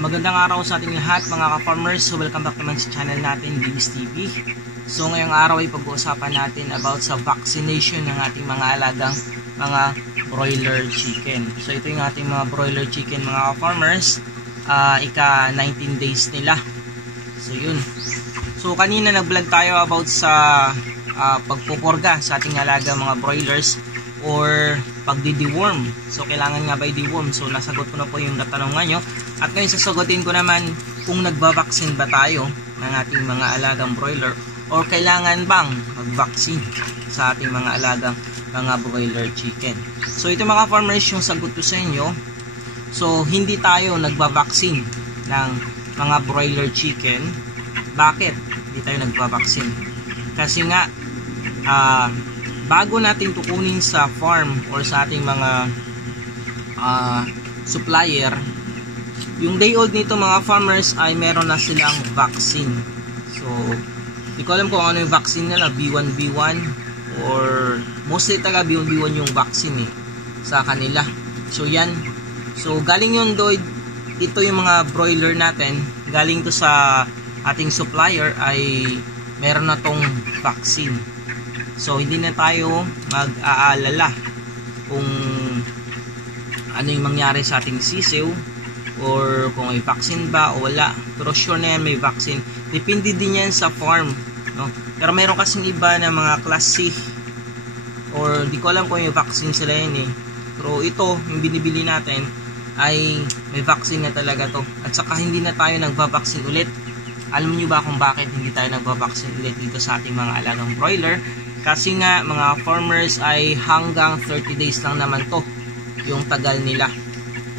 Magandang araw sa ating lahat mga ka-farmers. So welcome back naman sa channel natin, Bibis TV. So ngayong araw ay pag-uusapan natin about sa vaccination ng ating mga alagang mga broiler chicken. So ito yung ating mga broiler chicken mga ka-farmers. Ika 19 days nila. So yun. So kanina nag-vlog tayo about sa pagpuporga sa ating alagang mga broilers or pagdi-deworm. So kailangan nga ba i-deworm? So nasagot ko na po yung katanungan nyo. At ngayon sasagutin ko naman kung nagbabaksin ba tayo ng ating mga alagang broiler or kailangan bang mag-vaccine sa ating mga alagang mga broiler chicken. So ito mga farmers yung sagot ko sa inyo. So hindi tayo nagbabaksin ng mga broiler chicken. Bakit hindi tayo nagbabaksin? Kasi nga bago natin tukunin sa farm or sa ating mga supplier, yung day old nito mga farmers ay meron na silang vaccine. So di ko alam kung ano yung vaccine nila, B1B1 or mostly taga B1B1 yung vaccine sa kanila. So yan, so galing yung ito yung mga broiler natin, galing to sa ating supplier ay meron na tong vaccine. So hindi na tayo mag-aalala kung ano yung mangyari sa ating sisiw or kung may vaccine ba o wala. Pero sure na yan may vaccine. Depende din yan sa farm, no? Pero mayroon kasing iba na mga class C or di ko alam kung may vaccine sila yan Pero ito, yung binibili natin ay may vaccine na talaga to. At saka hindi na tayo nagbabaksin ulit. Alam niyo ba kung bakit hindi tayo nagbabaksin ulit dito sa ating mga alagang broiler? Kasi nga mga farmers ay hanggang 30 days lang naman to yung tagal nila.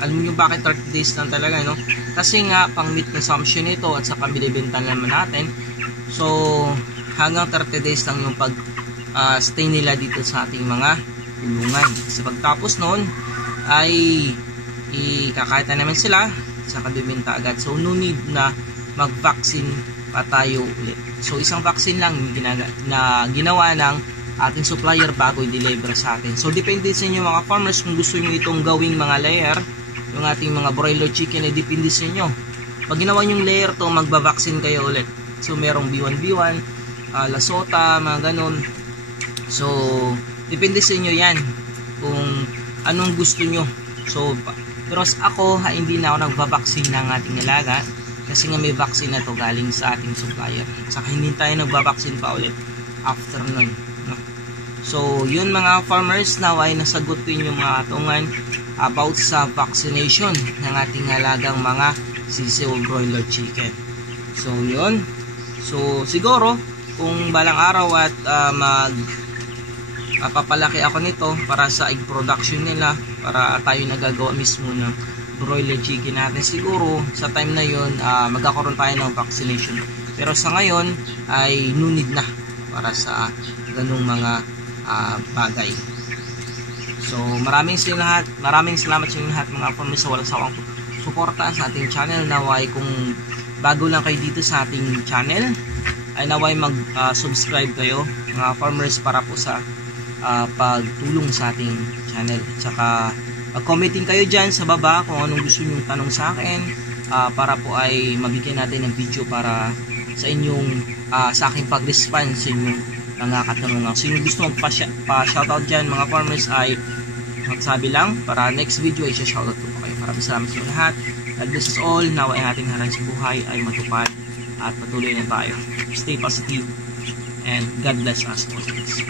Alam niyo bakit 30 days lang talaga, no? Kasi nga pang meat consumption ito at saka binibenta naman natin. So hanggang 30 days lang yung pag stay nila dito sa ating mga kulungan. Kasi pagtapos noon ay ikakata naman sila at saka bibenta agad. So no need na mag-vaccine pa tayo ulit. So isang vaccine lang na ginawa ng ating supplier bago i-deliver sa atin. So depende sa inyo mga farmers kung gusto niyo itong gawing mga layer, yung ating mga broiler chicken ay depende sa inyo. Pag ginawa yung layer to, magba-vaccine kayo ulit. So merong B1B1, Lasota, mga ganun. So depende sa inyo yan kung anong gusto nyo. So pero ako hindi na ako nagba-vaccine ng ating alaga kasi nga may vaccine na to galing sa ating supplier. Saka hindi tayo nagba-vaccine pa ulit after nun, no? So yun mga farmers, naway nasagot ko yung mga atungan about sa vaccination ng ating alagang mga sisiw broiler chicken. So yun. So siguro kung balang araw at papalaki ako nito para sa egg production nila, para tayo nagagawa mismo ng broiler chicken natin, siguro sa time na yun magkakaroon tayo ng vaccination. Pero sa ngayon ay no need na para sa ganung mga bagay. So maraming salamat sa inyo lahat mga farmers sa walang sawang suporta sa ating channel. Naway kung bago lang kayo dito sa ating channel ay naway mag-subscribe kayo mga farmers para po sa pagtulong sa ating channel. Tsaka mag-commenting kayo dyan sa baba kung anong gusto nyong tanong sa akin para po ay mabigyan natin ng video para sa inyong sa aking pag-respond sa inyong mga katanungan. So yung gusto mong pa-shoutout dyan mga farmers ay magsabi lang para next video ay shoutout ko pa kayo. Maraming salamat sa lahat. God bless us all. Nawa ang ating harang sa buhay ay matupad at patuloy na tayo. Stay positive and God bless us always.